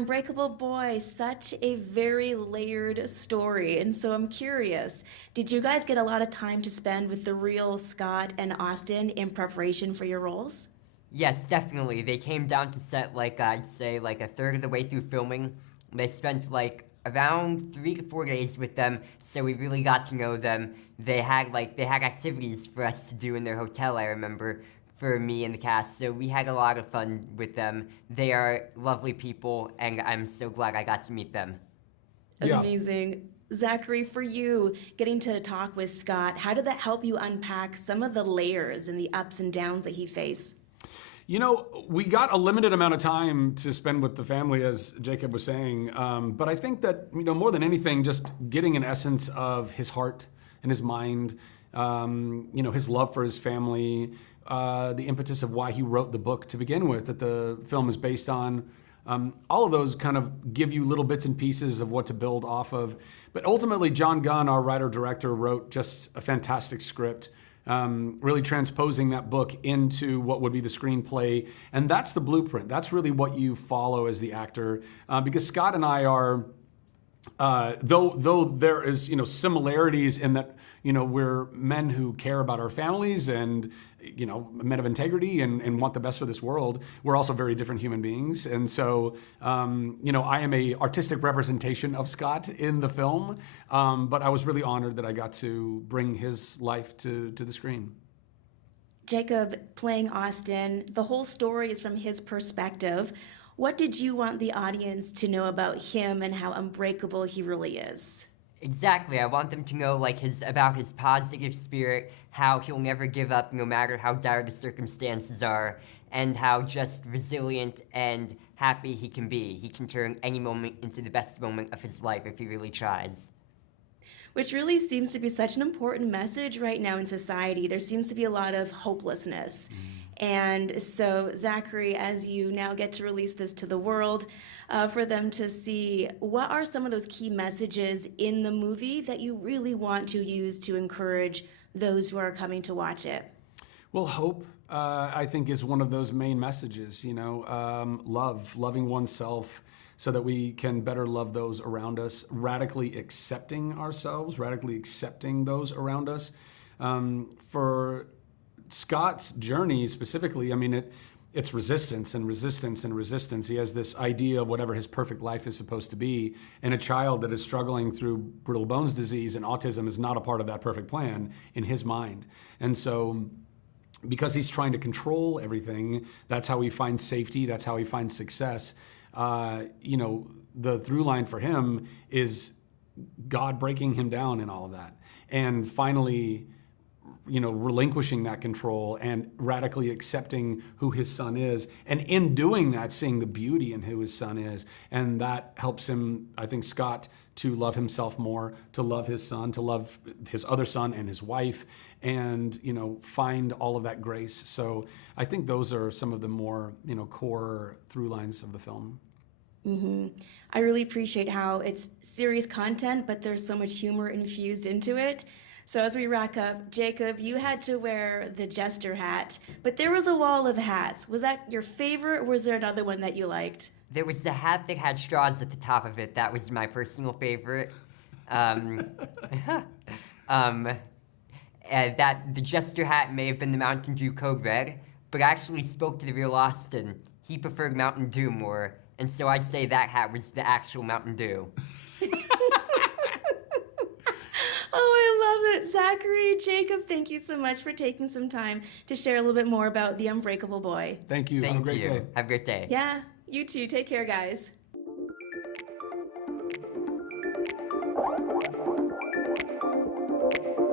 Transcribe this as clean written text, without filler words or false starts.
Unbreakable Boy, such a very layered story. And so I'm curious, did you guys get a lot of time to spend with the real Scott and Austin in preparation for your roles? Yes, definitely. They came down to set, like, I'd say, like a third of the way through filming. They spent, like, around 3 to 4 days with them, so we really got to know them. They had activities for us to do in their hotel, I remember, for me and the cast, so we had a lot of fun with them. They are lovely people, and I'm so glad I got to meet them. Yeah. Amazing. Zachary, for you, getting to talk with Scott, how did that help you unpack some of the layers and the ups and downs that he faced? You know, we got a limited amount of time to spend with the family, as Jacob was saying. But I think that, more than anything, just getting an essence of his heart and his mind, his love for his family, the impetus of why he wrote the book to begin with, that the film is based on. All of those kind of give you little bits and pieces of what to build off of. But ultimately, John Gunn, our writer-director, wrote just a fantastic script. Really transposing that book into what would be the screenplay. And that's the blueprint. That's really what you follow as the actor. Because Scott and I are, though there is, similarities in that, we're men who care about our families and, men of integrity and want the best for this world. We're also very different human beings. And so, I am a artistic representation of Scott in the film, but I was really honored that I got to bring his life to the screen. Jacob playing Austin, the whole story is from his perspective. What did you want the audience to know about him and how unbreakable he really is? Exactly. I want them to know about his positive spirit, how he'll never give up no matter how dire the circumstances are, and how just resilient and happy he can be. He can turn any moment into the best moment of his life if he really tries. Which really seems to be such an important message right now in society. There seems to be a lot of hopelessness. And so, Zachary, as you now get to release this to the world, for them to see, what are some of those key messages in the movie that you really want to use to encourage those who are coming to watch it? Well, hope, I think, is one of those main messages, loving oneself so that we can better love those around us, radically accepting ourselves, radically accepting those around us. For Scott's journey specifically, it's resistance and resistance and resistance. He has this idea of whatever his perfect life is supposed to be, and a child that is struggling through brittle bones disease and autism is not a part of that perfect plan in his mind. And so, because he's trying to control everything, that's how he finds safety, that's how he finds success. The through line for him is God breaking him down in all of that. And finally, relinquishing that control and radically accepting who his son is. And in doing that, seeing the beauty in who his son is. And that helps him, I think, Scott, to love himself more, to love his son, to love his other son and his wife, and, find all of that grace. So I think those are some of the more, core through lines of the film. Mm-hmm. I really appreciate how it's serious content, but there's so much humor infused into it. So as we wrap up, Jacob, you had to wear the jester hat, but there was a wall of hats. Was that your favorite, or was there another one that you liked? There was the hat that had straws at the top of it. That was my personal favorite. That the jester hat may have been the Mountain Dew Code Red, but I actually spoke to the real Austin. He preferred Mountain Dew more, and so I'd say that hat was the actual Mountain Dew. Oh, I love it. Zachary, Jacob, thank you so much for taking some time to share a little bit more about The Unbreakable Boy. Thank you. Thank Have a great you. day. Have a great day. Yeah, you too. Take care, guys.